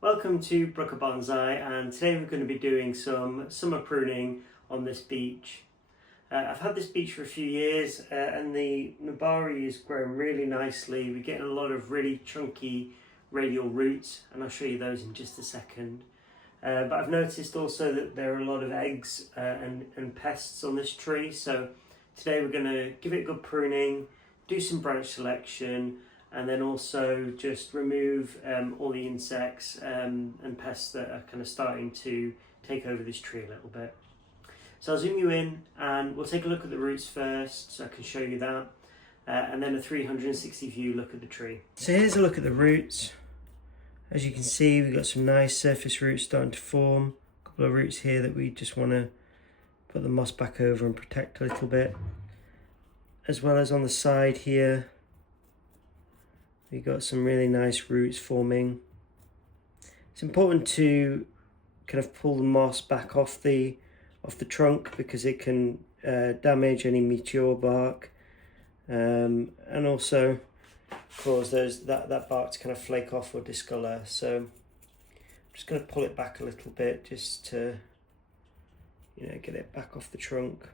Welcome to Brooker Bonsai, and today we're going to be doing some summer pruning on this beech. I've had this beech for a few years and the nabari is growing really nicely. We're getting a lot of really chunky radial roots, and I'll show you those in just a second. But I've noticed also that there are a lot of eggs and pests on this tree, so today we're going to give it a good pruning, do some branch selection, and then also just remove all the insects and pests that are kind of starting to take over this tree a little bit. So I'll zoom you in and we'll take a look at the roots first so I can show you that, and then a 360 view look at the tree. So here's a look at the roots. As you can see, we've got some nice surface roots starting to form. A couple of roots here that we just want to put the moss back over and protect a little bit. As well as on the side here, we've got some really nice roots forming. It's important to kind of pull the moss back off the trunk because it can damage any meteor bark and also cause that bark to kind of flake off or discolor. So I'm just going to pull it back a little bit just to get it back off the trunk.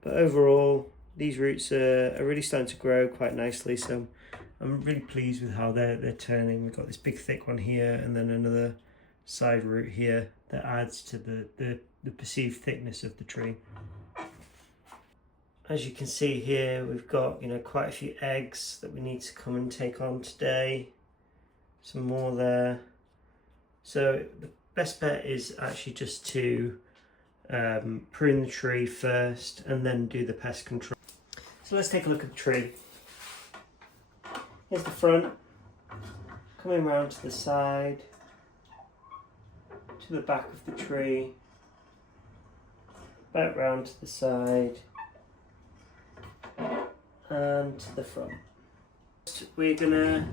But overall, these roots are really starting to grow quite nicely, so I'm really pleased with how they're turning. We've got this big thick one here and then another side root here that adds to the perceived thickness of the tree. As you can see here, we've got quite a few eggs that we need to come and take on today. Some more there. So the best bet is actually just to prune the tree first and then do the pest control. So let's take a look at the tree. Here's the front, coming around to the side, to the back of the tree, back round to the side, and to the front. We're going to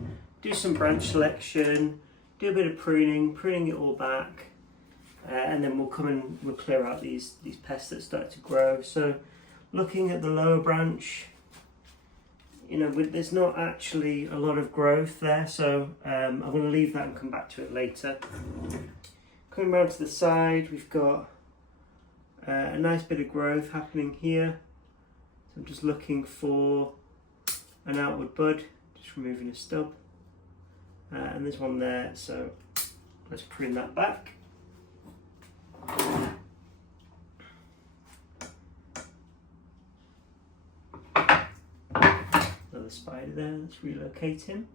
do some branch selection, do a bit of pruning it all back, and then we'll come and we'll clear out these pests that start to grow. So looking at the lower branch, there's not actually a lot of growth there, so I'm going to leave that and come back to it later. Coming around to the side, we've got a nice bit of growth happening here. So I'm just looking for an outward bud, just removing a stub. And there's one there, so let's prune that back. Another spider there, let's relocate him.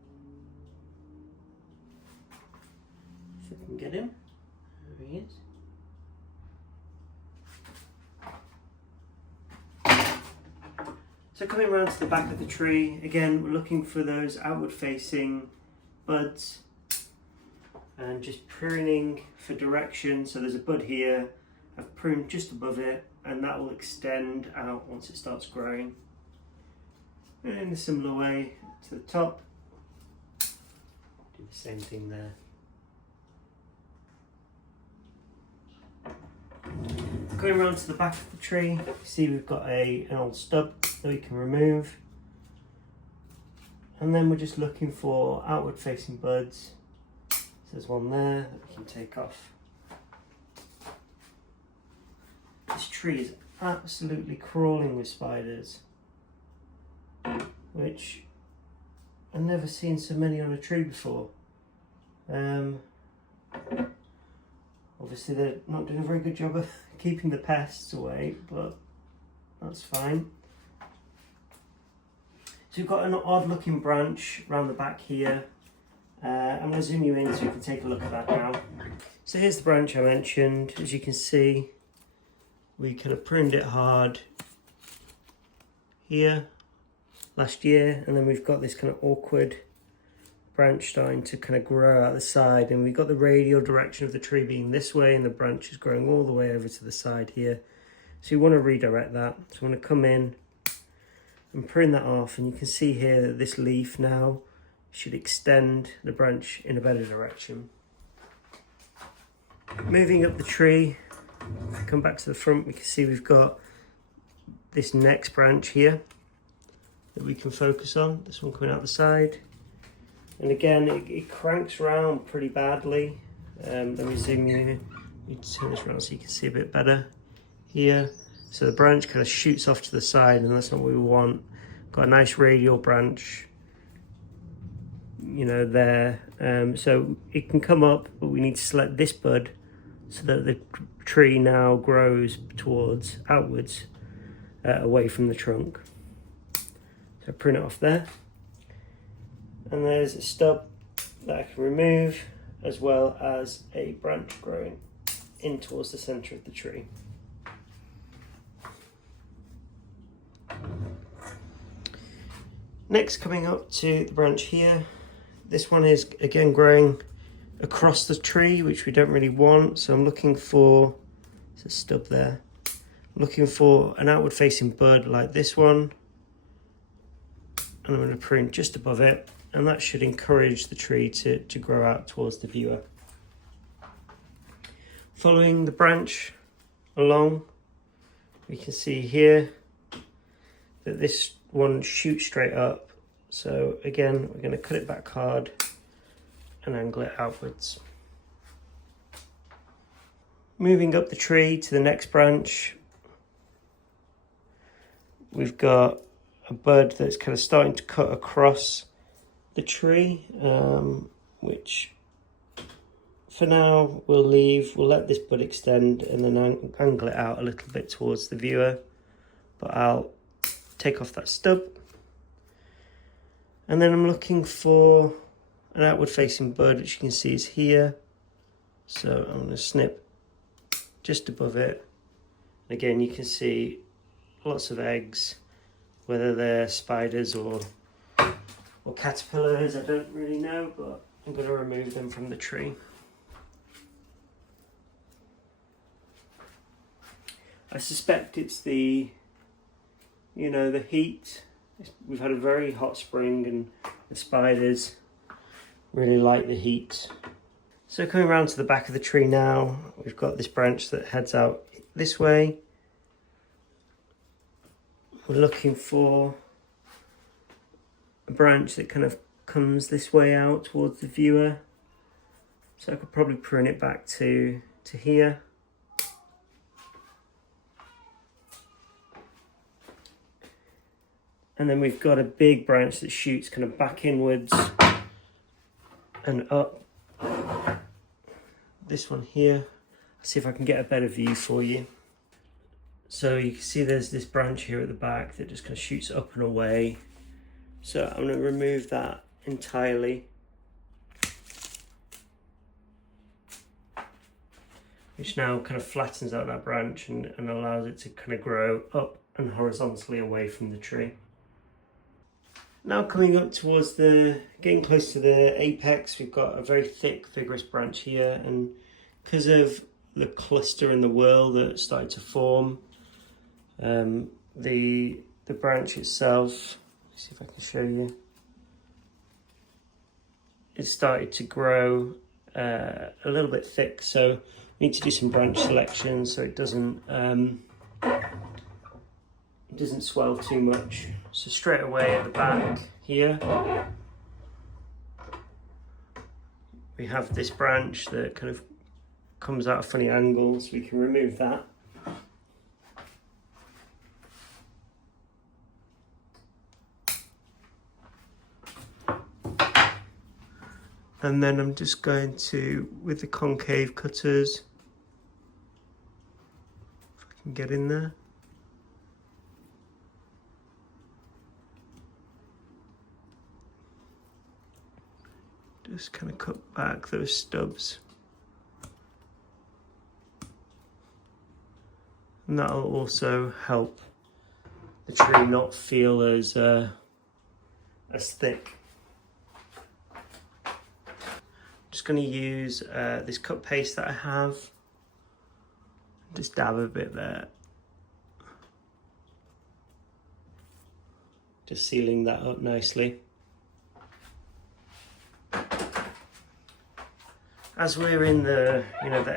If we can get him. There he is. So coming around to the back of the tree, again we're looking for those outward facing buds and just pruning for direction. So there's a bud here, I've pruned just above it and that will extend out once it starts growing. And in a similar way to the top, do the same thing there. Going around to the back of the tree, you see we've got an old stub that we can remove. And then we're just looking for outward facing buds. So there's one there that we can take off. This tree is absolutely crawling with spiders, which I've never seen so many on a tree before. Obviously they're not doing a very good job of keeping the pests away, but that's fine. So we've got an odd looking branch around the back here. I'm going to zoom you in so you can take a look at that now. So here's the branch I mentioned. As you can see, we kind of pruned it hard here last year, and then we've got this kind of awkward branch starting to kind of grow out the side, and we've got the radial direction of the tree being this way and the branch is growing all the way over to the side here. So you want to redirect that. So you want to come in and prune that off, and you can see here that this leaf now should extend the branch in a better direction. Moving up the tree, come back to the front, we can see we've got this next branch here that we can focus on. This one coming out the side. And again, it cranks around pretty badly. Let me zoom in. Let me turn this around so you can see a bit better here. So the branch kind of shoots off to the side, and that's not what we want. Got a nice radial branch, you know, there. So it can come up, but we need to select this bud so that the tree now grows towards outwards, away from the trunk. So prune it off there. And there's a stub that I can remove, as well as a branch growing in towards the center of the tree. Next, coming up to the branch here, this one is again growing across the tree, which we don't really want. So I'm looking for, there's a stub there, I'm looking for an outward facing bud like this one. And I'm going to prune just above it, and that should encourage the tree to grow out towards the viewer. Following the branch along, we can see here that this one shoots straight up. So again, we're going to cut it back hard and angle it outwards. Moving up the tree to the next branch, we've got a bud that's kind of starting to cut across the tree, which for now we'll leave. We'll let this bud extend and then angle it out a little bit towards the viewer, but I'll take off that stub. And then I'm looking for an outward facing bud, which you can see is here. So I'm going to snip just above it. Again, you can see lots of eggs, whether they're spiders or caterpillars, I don't really know, but I'm going to remove them from the tree. I suspect it's the heat. We've had a very hot spring and the spiders really like the heat. So coming around to the back of the tree now, we've got this branch that heads out this way. We're looking for a branch that kind of comes this way out towards the viewer. So I could probably prune it back to here. And then we've got a big branch that shoots kind of back inwards and up. This one here, I'll see if I can get a better view for you. So you can see there's this branch here at the back that just kind of shoots up and away. So I'm going to remove that entirely. Which now kind of flattens out that branch and allows it to kind of grow up and horizontally away from the tree. Now coming up towards getting close to the apex, we've got a very thick, vigorous branch here, and because of the cluster and the whirl that started to form, the branch itself, let's see if I can show you, it started to grow a little bit thick, so we need to do some branch selection so it doesn't swell too much. So straight away at the back here, we have this branch that kind of comes out a funny angle, so we can remove that. And then I'm just going to, with the concave cutters, if I can get in there. Just kind of cut back those stubs. And that'll also help the tree not feel as thick. Just going to use this cut paste that I have. Just dab a bit there. Just sealing that up nicely. As we're in the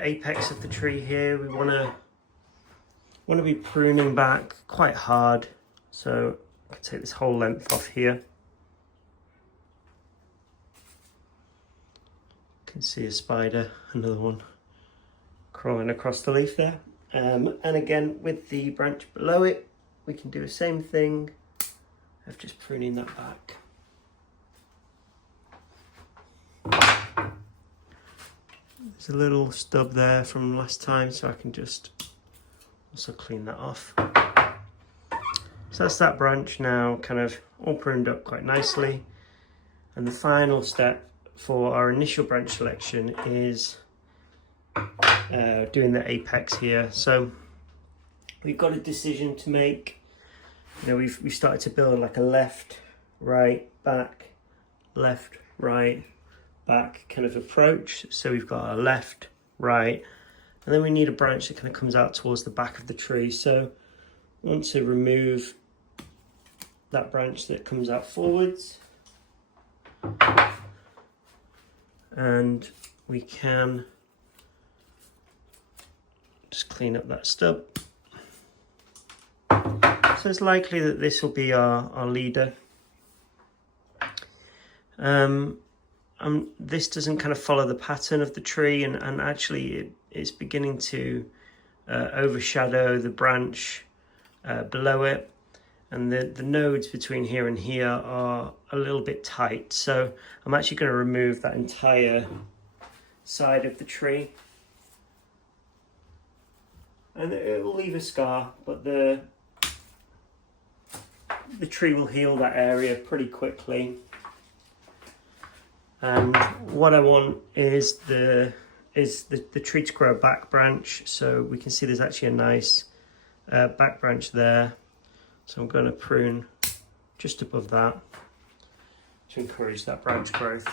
apex of the tree here, we want to be pruning back quite hard. So I can take this whole length off here. can see a spider, another one crawling across the leaf there. And again, with the branch below it, we can do the same thing of just pruning that back. There's a little stub there from last time, so I can just also clean that off. So that's that branch now kind of all pruned up quite nicely. And the final step for our initial branch selection is doing the apex here. So we've got a decision to make. You know, we've started to build like a left, right, back, left, right, back kind of approach. So we've got a left, right, and then we need a branch that kind of comes out towards the back of the tree. So I want to remove that branch that comes out forwards, and we can just clean up that stub. So it's likely that this will be our leader. This doesn't kind of follow the pattern of the tree, and actually it's beginning to overshadow the branch below it, and the nodes between here and here are a little bit tight. So I'm actually going to remove that entire side of the tree, and it will leave a scar, but the tree will heal that area pretty quickly. And what I want is the tree to grow a back branch. So we can see there's actually a nice back branch there. So I'm going to prune just above that to encourage that branch growth.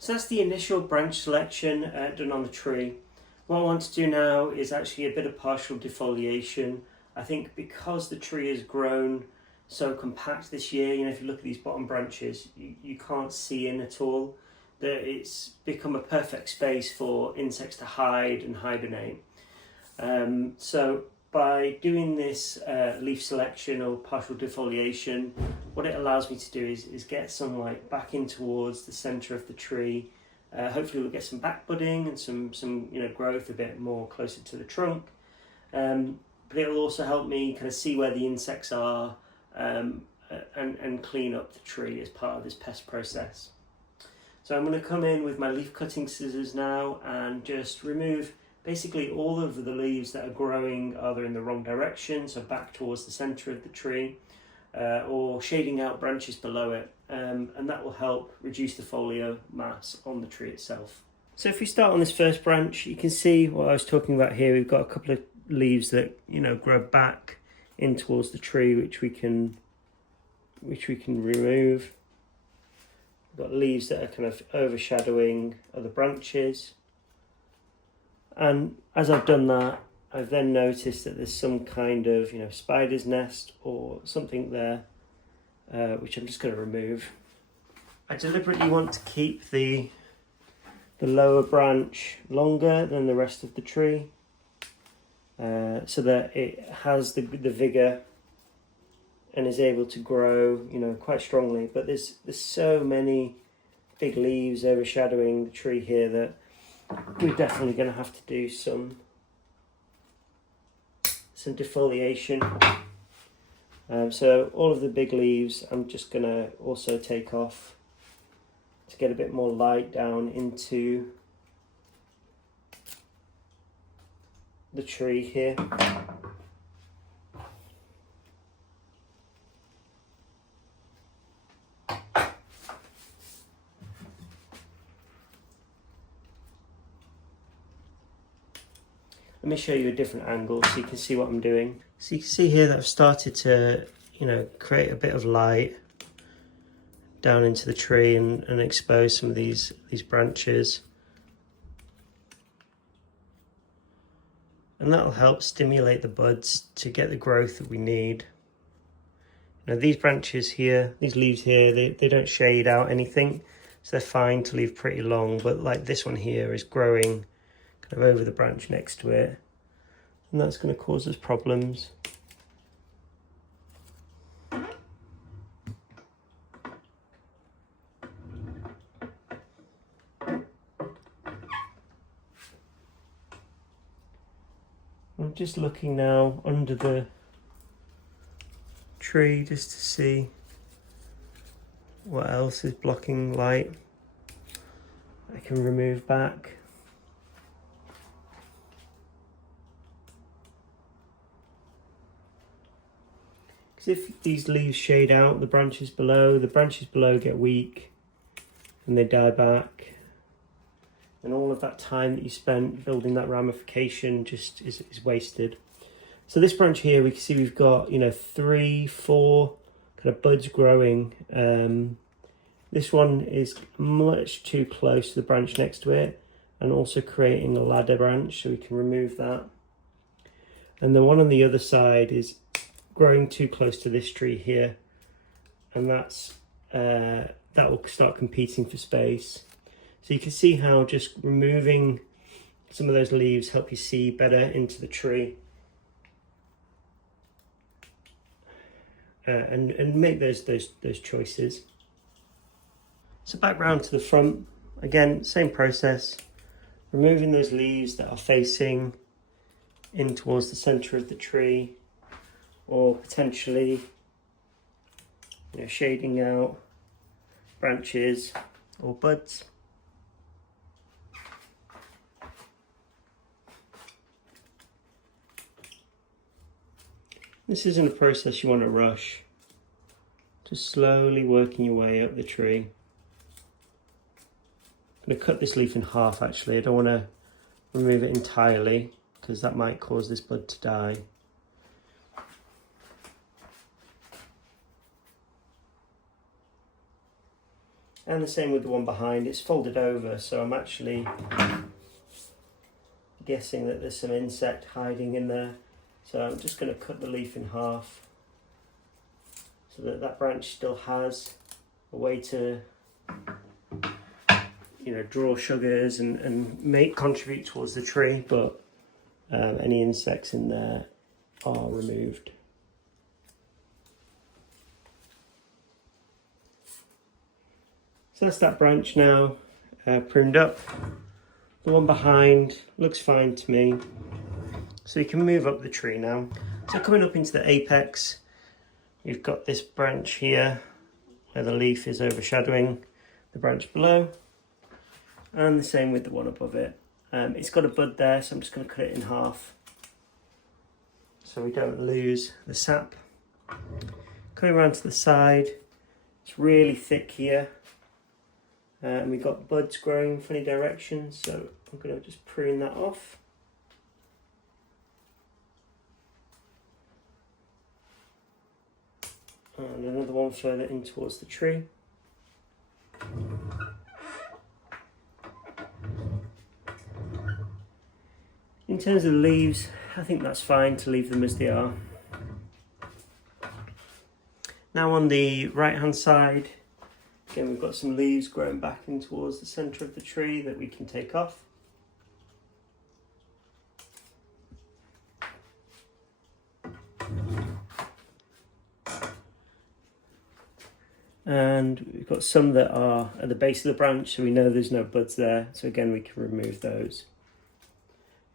So that's the initial branch selection done on the tree. What I want to do now is actually a bit of partial defoliation. I think because the tree has grown so compact this year, you know, if you look at these bottom branches, you can't see in at all. That it's become a perfect space for insects to hide and hibernate. So by doing this leaf selection or partial defoliation, what it allows me to do is get sunlight back in towards the centre of the tree. Hopefully we'll get some back budding and some growth a bit more closer to the trunk. But it will also help me kind of see where the insects are and clean up the tree as part of this pest process. So I'm going to come in with my leaf cutting scissors now and just remove basically all of the leaves that are growing either in the wrong direction, so back towards the centre of the tree, or shading out branches below it, and that will help reduce the folio mass on the tree itself. So if we start on this first branch, you can see what I was talking about here. We've got a couple of leaves that grow back in towards the tree, which we can remove. We've got leaves that are kind of overshadowing other branches, and as I've done that, I've then noticed that there's some kind of spider's nest or something there, which I'm just going to remove. I deliberately want to keep the lower branch longer than the rest of the tree, so that it has the vigour and is able to grow quite strongly. But there's so many big leaves overshadowing the tree here that we're definitely going to have to do some defoliation. So all of the big leaves I'm just going to also take off to get a bit more light down into the tree here. Let me show you a different angle so you can see what I'm doing. So you can see here that I've started to, create a bit of light down into the tree and expose some of these branches. And that'll help stimulate the buds to get the growth that we need. Now these branches here, these leaves here, they don't shade out anything, so they're fine to leave pretty long, but like this one here is growing kind of over the branch next to it, and that's going to cause us problems. I'm just looking now under the tree just to see what else is blocking light I can remove back. Because if these leaves shade out the branches below get weak and they die back. And all of that time that you spent building that ramification just is wasted. So this branch here, we can see we've got, 3, 4 kind of buds growing. This one is much too close to the branch next to it and also creating a ladder branch, so we can remove that. And the one on the other side is growing too close to this tree here, and that will start competing for space. So you can see how just removing some of those leaves help you see better into the tree. And make those choices. So back round to the front, again, same process, removing those leaves that are facing in towards the centre of the tree, or potentially shading out branches or buds. This isn't a process you want to rush, just slowly working your way up the tree. I'm going to cut this leaf in half actually. I don't want to remove it entirely because that might cause this bud to die. And the same with the one behind, it's folded over, so I'm actually guessing that there's some insect hiding in there. So I'm just going to cut the leaf in half so that that branch still has a way to draw sugars and contribute towards the tree, but any insects in there are removed. So that's that branch now pruned up. The one behind looks fine to me. So you can move up the tree now. So coming up into the apex, we've got this branch here where the leaf is overshadowing the branch below. And the same with the one above it. It's got a bud there, so I'm just going to cut it in half so we don't lose the sap. Coming around to the side, it's really thick here. And we've got buds growing in funny directions, so I'm going to just prune that off. And another one further in towards the tree. In terms of the leaves, I think that's fine to leave them as they are. Now on the right hand side, again we've got some leaves growing back in towards the centre of the tree that we can take off. And we've got some that are at the base of the branch, so we know there's no buds there, so again we can remove those.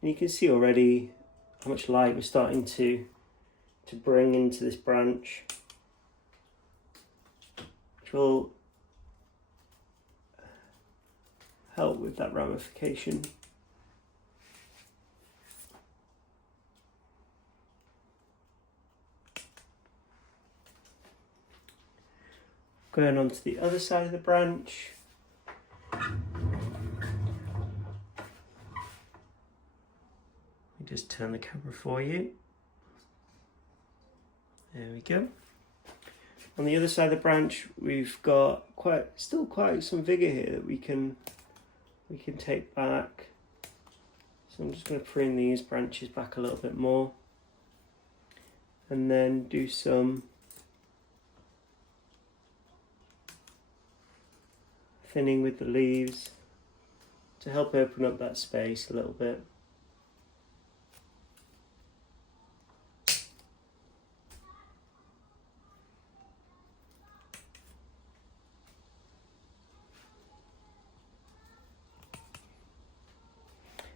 And you can see already how much light we're starting to bring into this branch, which will help with that ramification. Going on to the other side of the branch. Just turn the camera for you. There we go. On the other side of the branch, we've got still quite some vigor here that we can take back. So I'm just going to prune these branches back a little bit more, and then do some thinning with the leaves to help open up that space a little bit.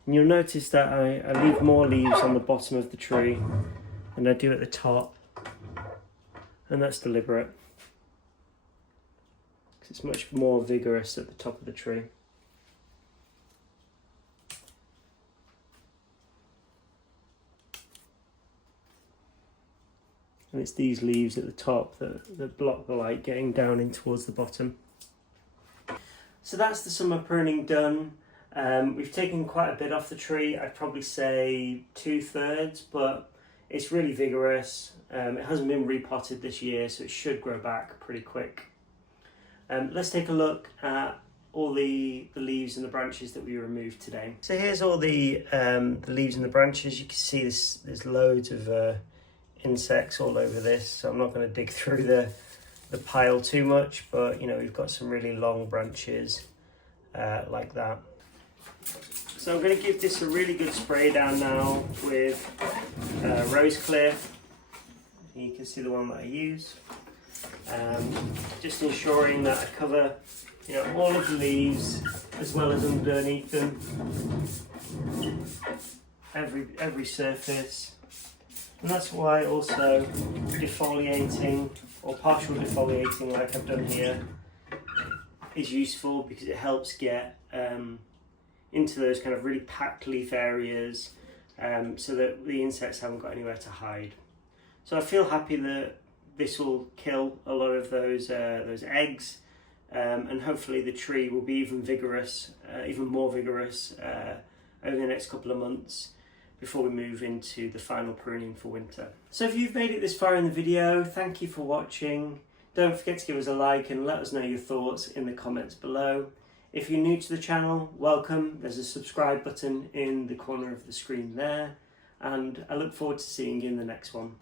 And you'll notice that I leave more leaves on the bottom of the tree than I do at the top, and that's deliberate because it's much more vigorous at the top of the tree. And it's these leaves at the top that block the light getting down in towards the bottom. So that's the summer pruning done. We've taken quite a bit off the tree. I'd probably say 2/3, but it's really vigorous. It hasn't been repotted this year, so it should grow back pretty quick. Let's take a look at all the leaves and the branches that we removed today. So here's all the leaves and the branches. You can see there's loads of insects all over this, so I'm not going to dig through the pile too much, but you know, we've got some really long branches like that. So I'm going to give this a really good spray down now with Rose Clear. You can see the one that I use. Just ensuring that I cover, you know, all of the leaves as well as underneath them, every surface. And that's why also defoliating or partial defoliating, like I've done here, is useful, because it helps get into those kind of really packed leaf areas, so that the insects haven't got anywhere to hide. So I feel happy that this will kill a lot of those eggs, and hopefully the tree will be even more vigorous over the next couple of months before we move into the final pruning for winter. So if you've made it this far in the video, thank you for watching. Don't forget to give us a like and let us know your thoughts in the comments below. If you're new to the channel, welcome. There's a subscribe button in the corner of the screen there, and I look forward to seeing you in the next one.